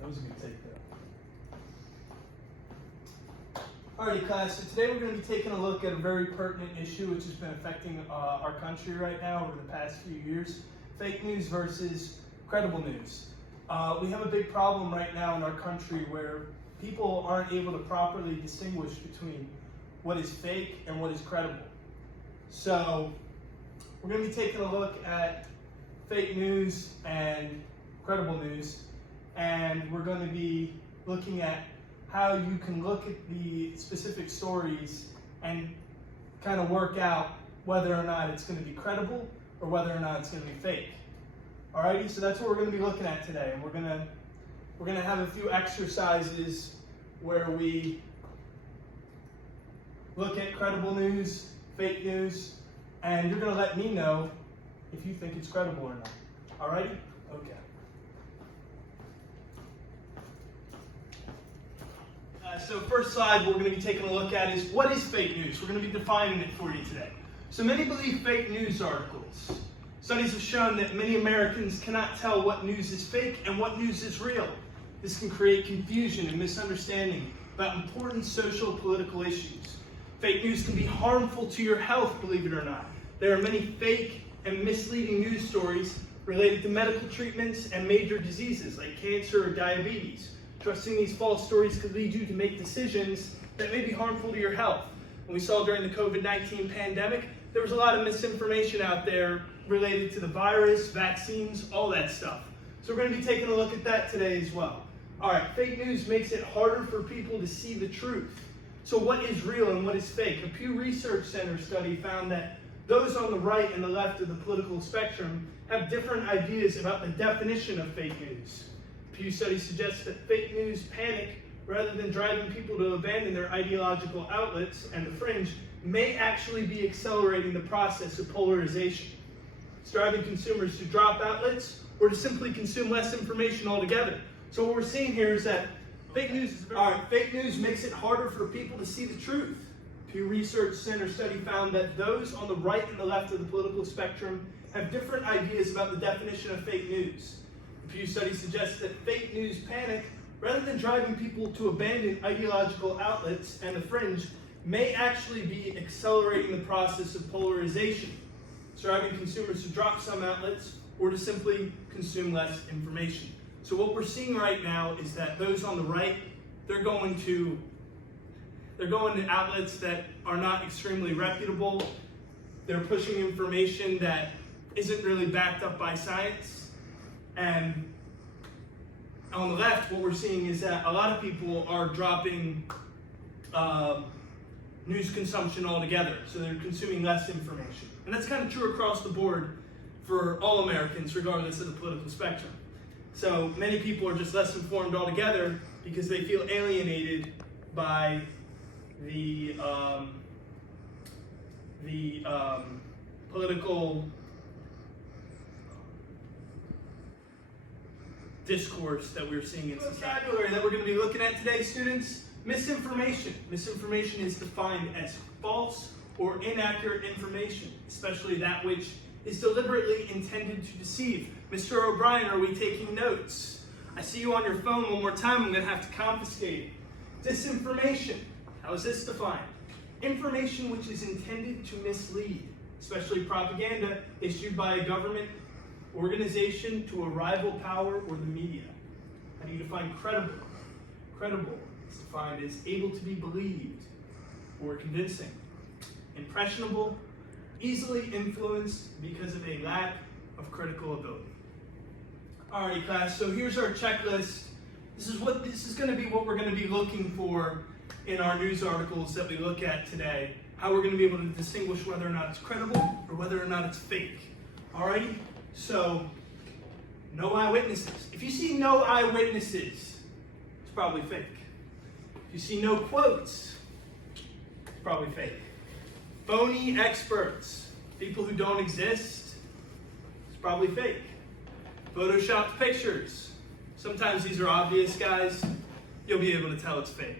That was a good take there. Alrighty class, so today we're going to be taking a look at a very pertinent issue which has been affecting our country right now over the past few years. Fake news versus credible news. We have a big problem right now in our country where people aren't able to properly distinguish between what is fake and what is credible. So we're going to be taking a look at fake news and credible news, and we're going to be looking at how you can look at the specific stories and kind of work out whether or not it's going to be credible or whether or not it's going to be fake. Alrighty, so that's what we're going to be looking at today, and we're going to have a few exercises where we look at credible news, fake news, and you're going to let me know if you think it's credible or not. Alrighty? Okay. So first slide we're going to be taking a look at is what is fake news? We're going to be defining it for you today. So many believe fake news articles. Studies have shown that many Americans cannot tell what news is fake and what news is real. This can create confusion and misunderstanding about important social and political issues. Fake news can be harmful to your health, believe it or not. There are many fake and misleading news stories related to medical treatments and major diseases like cancer or diabetes. Trusting these false stories could lead you to make decisions that may be harmful to your health. And we saw during the COVID-19 pandemic, there was a lot of misinformation out there related to the virus, vaccines, all that stuff. So we're going to be taking a look at that today as well. All right, fake news makes it harder for people to see the truth. So what is real and what is fake? A Pew Research Center study found that those on the right and the left of the political spectrum have different ideas about the definition of fake news. Pew study suggests that fake news panic, rather than driving people to abandon their ideological outlets and the fringe, may actually be accelerating the process of polarization. It's driving consumers to drop outlets or to simply consume less information altogether. So what we're seeing here is that fake news makes it harder for people to see the truth. Pew Research Center study found that those on the right and the left of the political spectrum have different ideas about the definition of fake news. The Pew study suggests that fake news panic, rather than driving people to abandon ideological outlets and the fringe, may actually be accelerating the process of polarization. It's driving consumers to drop some outlets or to simply consume less information. So what we're seeing right now is that those on the right, they're going to outlets that are not extremely reputable. They're pushing information that isn't really backed up by science. And on the left, what we're seeing is that a lot of people are dropping news consumption altogether. So they're consuming less information. And that's kind of true across the board for all Americans, regardless of the political spectrum. So many people are just less informed altogether because they feel alienated by the political discourse that we're seeing in society. Vocabulary that we're going to be looking at today, students. Misinformation. Misinformation is defined as false or inaccurate information, especially that which is deliberately intended to deceive. Mr. O'Brien, are we taking notes? I see you on your phone one more time. I'm going to have to confiscate it. Disinformation. How is this defined? Information which is intended to mislead, especially propaganda issued by a government organization to a rival power or the media. How do you define credible? Credible is defined as able to be believed or convincing. Impressionable, easily influenced because of a lack of critical ability. Alrighty class, so here's our checklist. This is going to be what we're going to be looking for in our news articles that we look at today. How we're going to be able to distinguish whether or not it's credible or whether or not it's fake. Alrighty? So, no eyewitnesses. If you see no eyewitnesses, it's probably fake. If you see no quotes, it's probably fake. Phony experts, people who don't exist, it's probably fake. Photoshopped pictures. Sometimes these are obvious, guys. You'll be able to tell it's fake.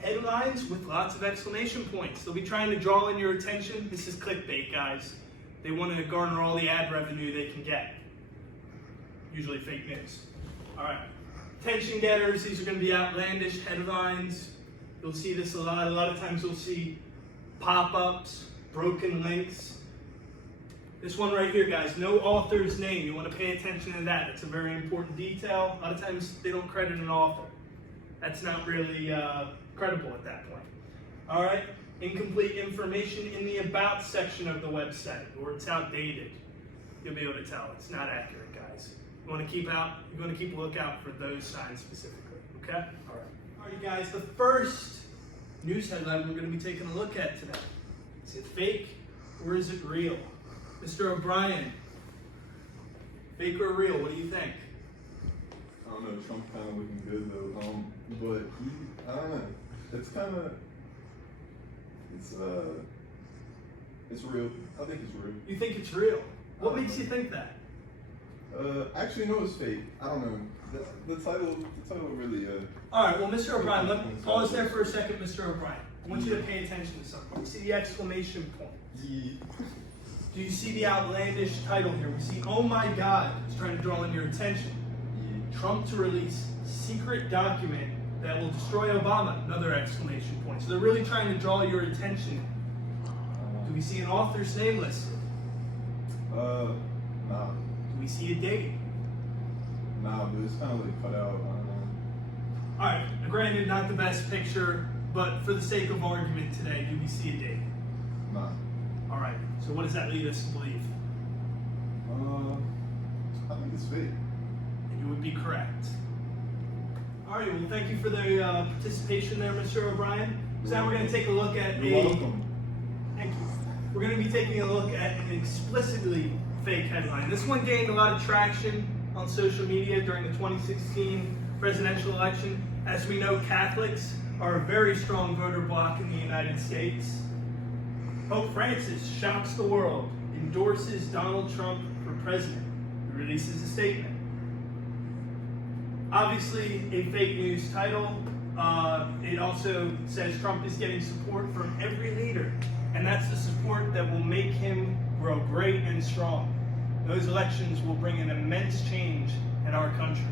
Headlines with lots of exclamation points. They'll be trying to draw in your attention. This is clickbait, guys. They want to garner all the ad revenue they can get. usually fake news. All right. Attention getters, these are going to be outlandish headlines. You'll see this a lot. A lot of times you'll see pop-ups, broken links. This one right here, guys, no author's name. You want to pay attention to that. It's a very important detail. A lot of times they don't credit an author. That's not really credible at that point. All right, incomplete information in the About section of the website, or it's outdated. You'll be able to tell it's not accurate, guys. You want to keep a lookout for those signs specifically. Okay. All right, guys. The first news headline we're going to be taking a look at today. Is it fake or is it real? Mr. O'Brien, fake or real? What do you think? I don't know. Trump's kind of looking good though. But I don't know. It's real. I think it's real. You think it's real? What makes you think that? Actually, no, it's fake. I don't know. The title really. All right. Well, Mr. O'Brien, let me pause there for a second, Mr. O'Brien. I want you to pay attention to something. See the exclamation point. Yeah. Do you see the outlandish title here? We see, oh my God, it's trying to draw in your attention. Yeah. Trump to release secret document that will destroy Obama, another exclamation point. So they're really trying to draw your attention. Do we see an author's name listed? Nah. Do we see a date? Nah, but it's kind of like cut out. I don't know. All right, granted, not the best picture, but for the sake of argument today, do we see a date? Nah. All right, so what does that lead us to believe? I think it's fake. And you would be correct. All right, well, thank you for the participation there, Mr. O'Brien. So now we're going to take a look at You're welcome. Thank you. We're going to be taking a look at an explicitly fake headline. This one gained a lot of traction on social media during the 2016 presidential election. As we know, Catholics are a very strong voter bloc in the United States. Pope Francis shocks the world, endorses Donald Trump for president. He releases a statement. Obviously, a fake news title. It also says Trump is getting support from every leader, and that's the support that will make him grow great and strong. Those elections will bring an immense change in our country.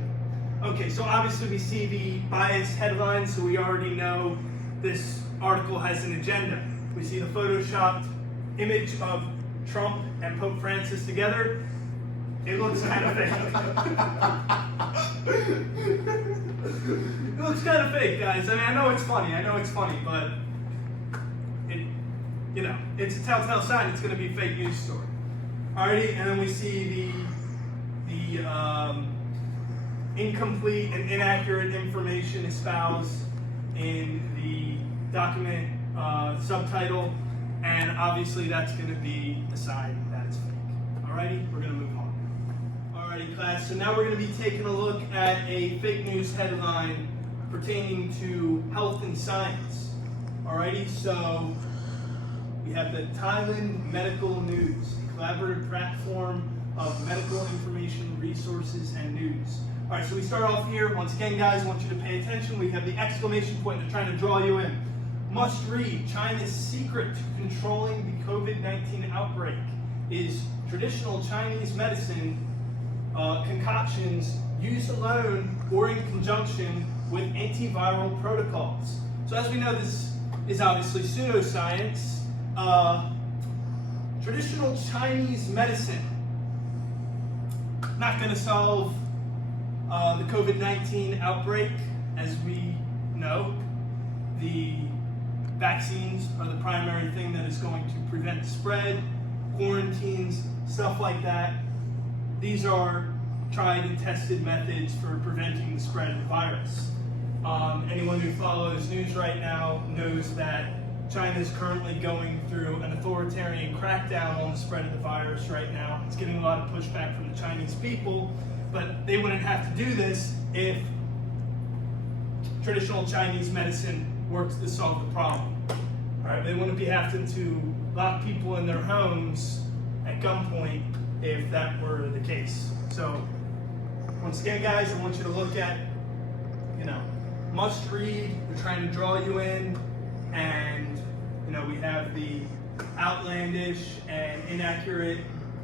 Okay, so obviously we see the biased headline, so we already know this article has an agenda. We see the photoshopped image of Trump and Pope Francis together. It looks kind of fake. It looks kind of fake, guys. I mean, I know it's funny, but it's a telltale sign it's going to be a fake news story. Alrighty, and then we see the incomplete and inaccurate information espoused in the document subtitle, and obviously that's going to be the sign that it's fake. Alrighty, we're going to move on. Alrighty, class, so now we're going to be taking a look at a fake news headline pertaining to health and science. Alrighty, so we have the Thailand Medical News, a collaborative platform of medical information, resources, and news. All right, so we start off here. Once again, guys, I want you to pay attention. We have the exclamation point. They're trying to draw you in. Must read. China's secret to controlling the COVID-19 outbreak is traditional Chinese medicine concoctions used alone or in conjunction with antiviral protocols. So as we know, this is obviously pseudoscience. Traditional Chinese medicine, not going to solve the COVID-19 outbreak. As we know, the vaccines are the primary thing that is going to prevent the spread, quarantines, stuff like that. These are tried and tested methods for preventing the spread of the virus. Anyone who follows news right now knows that China is currently going through an authoritarian crackdown on the spread of the virus right now. It's getting a lot of pushback from the Chinese people, but they wouldn't have to do this if traditional Chinese medicine works to solve the problem. All right, they wouldn't be having to lock people in their homes at gunpoint if that were the case. So, once again, guys, I want you to look at, must read. We're trying to draw you in, and we have the outlandish and inaccurate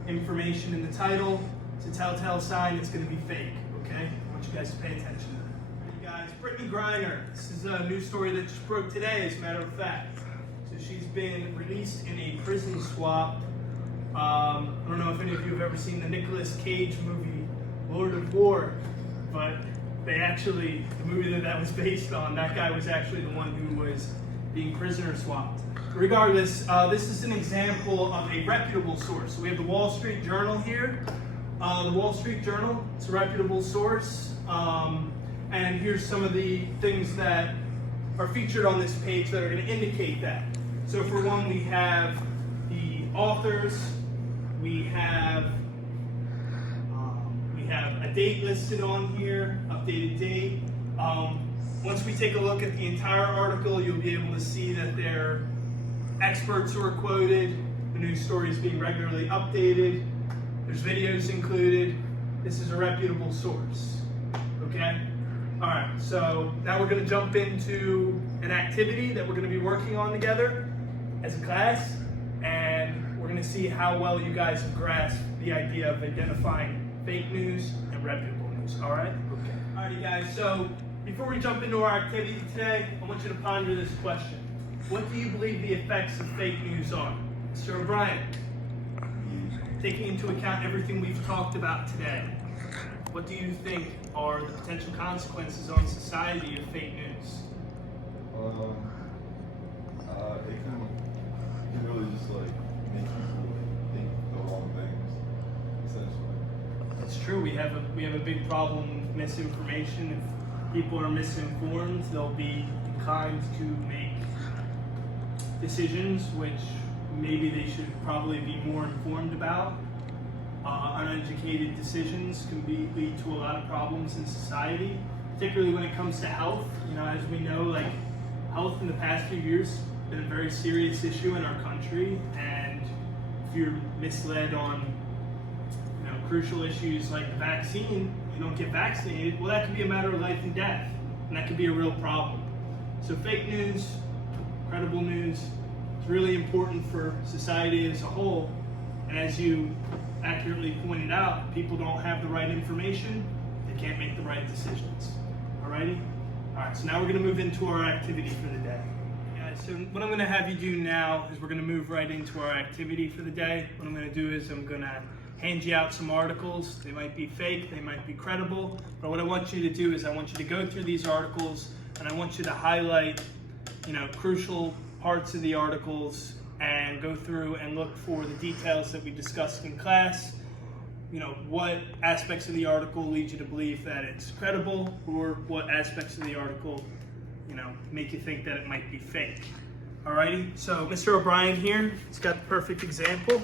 information in the title. It's a telltale sign it's going to be fake, okay? I want you guys to pay attention to that. Hey guys, Brittany Griner. This is a news story that just broke today, as a matter of fact. So she's been released in a prison swap. I don't know if any of you have ever seen the Nicolas Cage movie, Lord of War, but the movie that was based on, that guy was actually the one who was being prisoner swapped. Regardless, this is an example of a reputable source. So we have the Wall Street Journal here. The Wall Street Journal, it's a reputable source. And here's some of the things that are featured on this page that are going to indicate that. So for one, we have the authors, we have a date listed on here, updated date. Once we take a look at the entire article, you'll be able to see that their experts who are quoted, the news story is being regularly updated, there's videos included. This is a reputable source, okay? All right, so now we're gonna jump into an activity that we're gonna be working on together as a class, and we're gonna see how well you guys have grasped the idea of identifying fake news and reputable news, all right? Okay. All righty guys, so before we jump into our activity today, I want you to ponder this question. What do you believe the effects of fake news are? Mr. O'Brien, taking into account everything we've talked about today, what do you think are the potential consequences on society of fake news? It can really just like make people think the wrong things, essentially. It's true. We have a big problem with misinformation. If people are misinformed, they'll be inclined to make decisions which maybe they should probably be more informed about. Uneducated decisions can lead to a lot of problems in society, particularly when it comes to health. You know, as we know, like health in the past few years has been a very serious issue in our country, and if you're misled on crucial issues like the vaccine, you don't get vaccinated, well, that could be a matter of life and death, and that could be a real problem. So fake news, credible news, is really important for society as a whole, and as you accurately pointed out, people don't have the right information, they can't make the right decisions. Alrighty? Alright, so now we're going to move into our activity for the day. Guys, so what I'm going to have you do now is we're going to move right into our activity for the day. What I'm going to do is I'm going to hand you out some articles. They might be fake, they might be credible, but what I want you to do is I want you to go through these articles and I want you to highlight, crucial parts of the articles and go through and look for the details that we discussed in class. What aspects of the article lead you to believe that it's credible, or what aspects of the article, make you think that it might be fake. Alrighty, so Mr. O'Brien here, he's got the perfect example.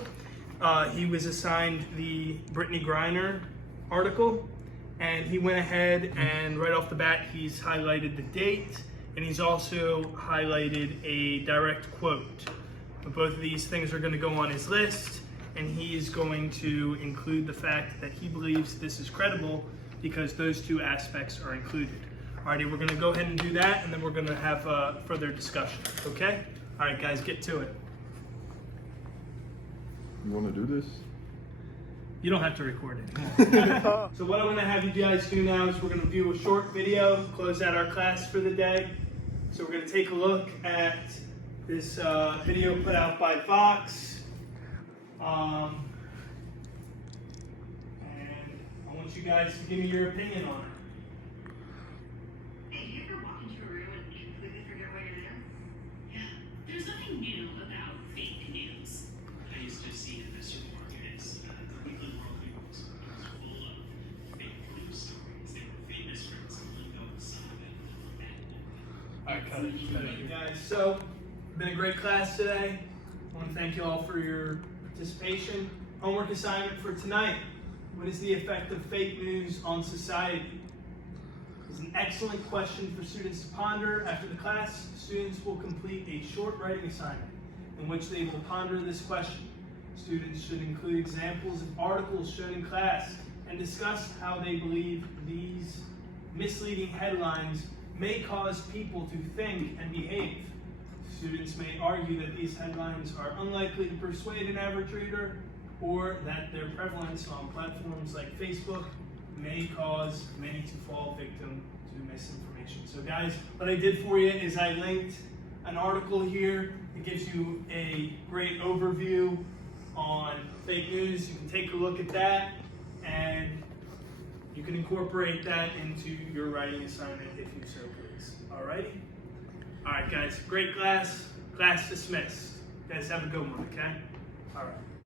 He was assigned the Brittany Griner article, and he went ahead and right off the bat, he's highlighted the date, and he's also highlighted a direct quote. Both of these things are going to go on his list, and he is going to include the fact that he believes this is credible because those two aspects are included. Alrighty, we're going to go ahead and do that, and then we're going to have a further discussion, okay? Alright guys, get to it. You want to do this? You don't have to record it. So what I'm going to have you guys do now is we're going to view a short video, close out our class for the day. So we're going to take a look at this video put out by Fox. And I want you guys to give me your opinion on it. Hey, you ever walk into a room and completely forget why you're there? Yeah, there's nothing new about fake news. I used to see in the supermarkets, the weekly world news was full of fake news stories. They were famous for something of Simon and Alright, cut it, you guys. So, it's been a great class today. I want to thank you all for your participation. Homework assignment for tonight. What is the effect of fake news on society? It's an excellent question for students to ponder. After the class, students will complete a short writing assignment in which they will ponder this question. Students should include examples of articles shown in class and discuss how they believe these misleading headlines may cause people to think and behave. Students may argue that these headlines are unlikely to persuade an average reader, or that their prevalence on platforms like Facebook may cause many to fall victim to misinformation. So guys, what I did for you is I linked an article here. It gives you a great overview on fake news. You can take a look at that and you can incorporate that into your writing assignment if you so please. Alrighty? Alright guys, great class. Class dismissed. You guys have a good one, okay? Alright.